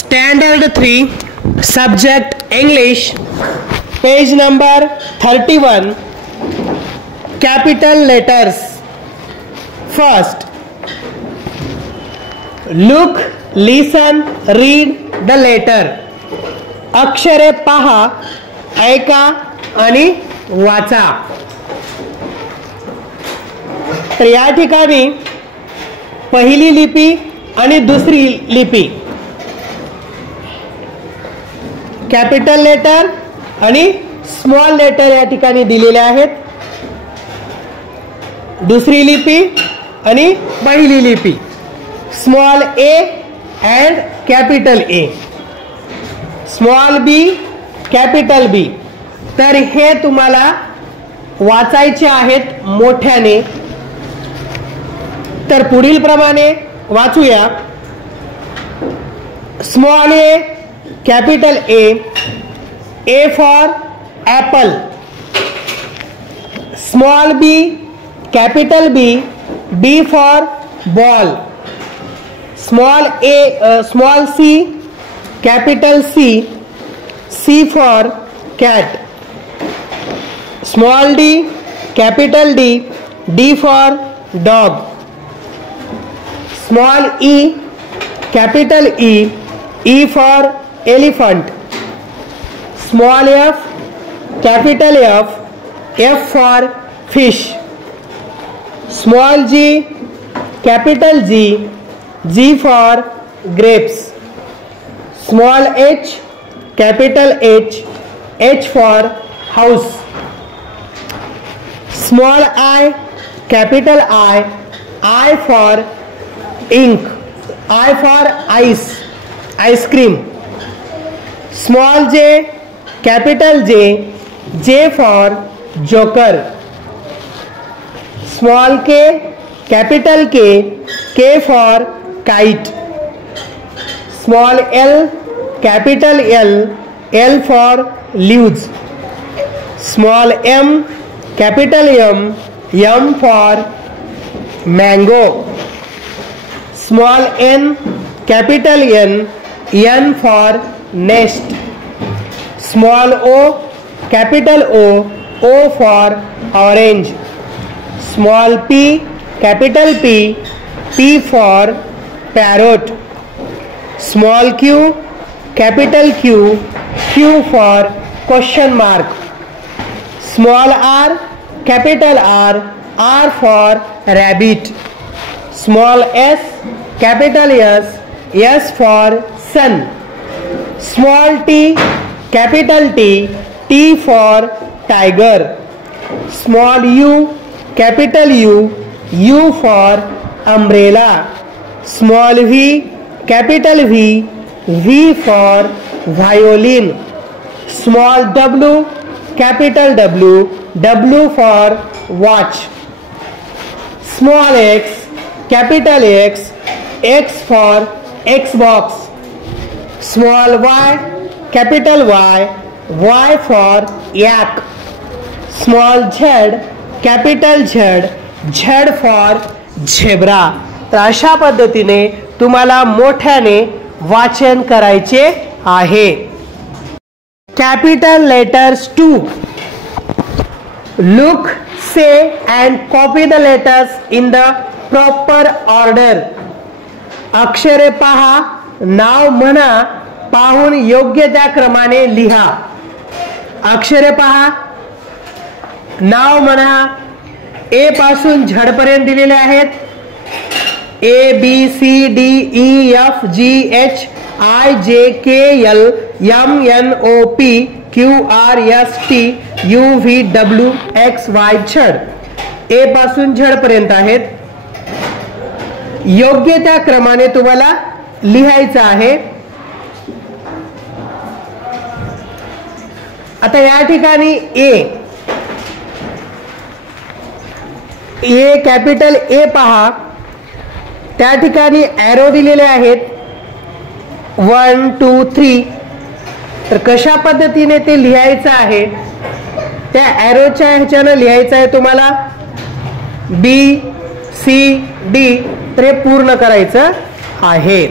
Standard 3, Subject English, page number 31, capital letters. First, look, listen, read the letter. अक्षरे पहा, ऐका आणि वाचा. तर या ठिकाणी पहिली लिपी आणि दुसरी लिपी, कॅपिटल लेटर आणि स्मॉल लेटर या ठिकाणी दिलेले आहेत. दुसरी लिपी आणि पहिली लिपी, small A and capital A, small B, capital B. तर हे तुम्हाला वाचायचे आहेत मोठ्याने. तर पुढील प्रमाणे वाचूया. Small A, capital A for apple. Small B, capital B for ball. Small C, capital C for cat. Small D, capital D for dog. Small E, capital E for elephant. Small f, capital F for fish. Small g, capital G for grapes. Small h, capital H for house. Small I, capital I for ink. I for ice cream. Small j, capital J for joker. Small k, capital K for kite. Small l, capital L for leaves. Small m, capital M for mango. Small n, capital N for nest. Small o, capital O for orange. Small p, capital P for parrot. Small q, capital Q for question mark. Small r, capital R for rabbit. Small s, capital S for sun. Small t, capital T for tiger. Small u, capital U for umbrella. Small v, capital V for violin. Small w, capital W for watch. Small x, capital X for Xbox. Small y, capital Y for yak. Small z, capital Z for zebra. तर अशा पद्धतीने तुम्हाला मोठ्याने वाचन करायचे आहे. Capital letters 2. Look, say and copy the letters in the proper order. अक्षरे पहा, नाव म्हणा, पाहून योग्य त्या क्रमाने लिहा. अक्षरे पहा, नाव म्हणा. ए पासून झड पर्यंत दिलेले आहेत. A B C D E F G H I J K L M N O P Q R S T U V W X Y Z. A पासून झड पर्यंत आहेत. योग्य त्या क्रमाने तुम्हाला लिहायचं आहे. आता या ठिकाणी ए कॅपिटल ए पहा, त्या ठिकाणी ॲरो दिलेले आहेत 1 2 3. तर कशा पद्धतीने ते लिहायचं आहे, त्या ॲरोच्या ह्याच्यानं लिहायचं आहे तुम्हाला. बी सी डी तर हे पूर्ण करायचं आहे.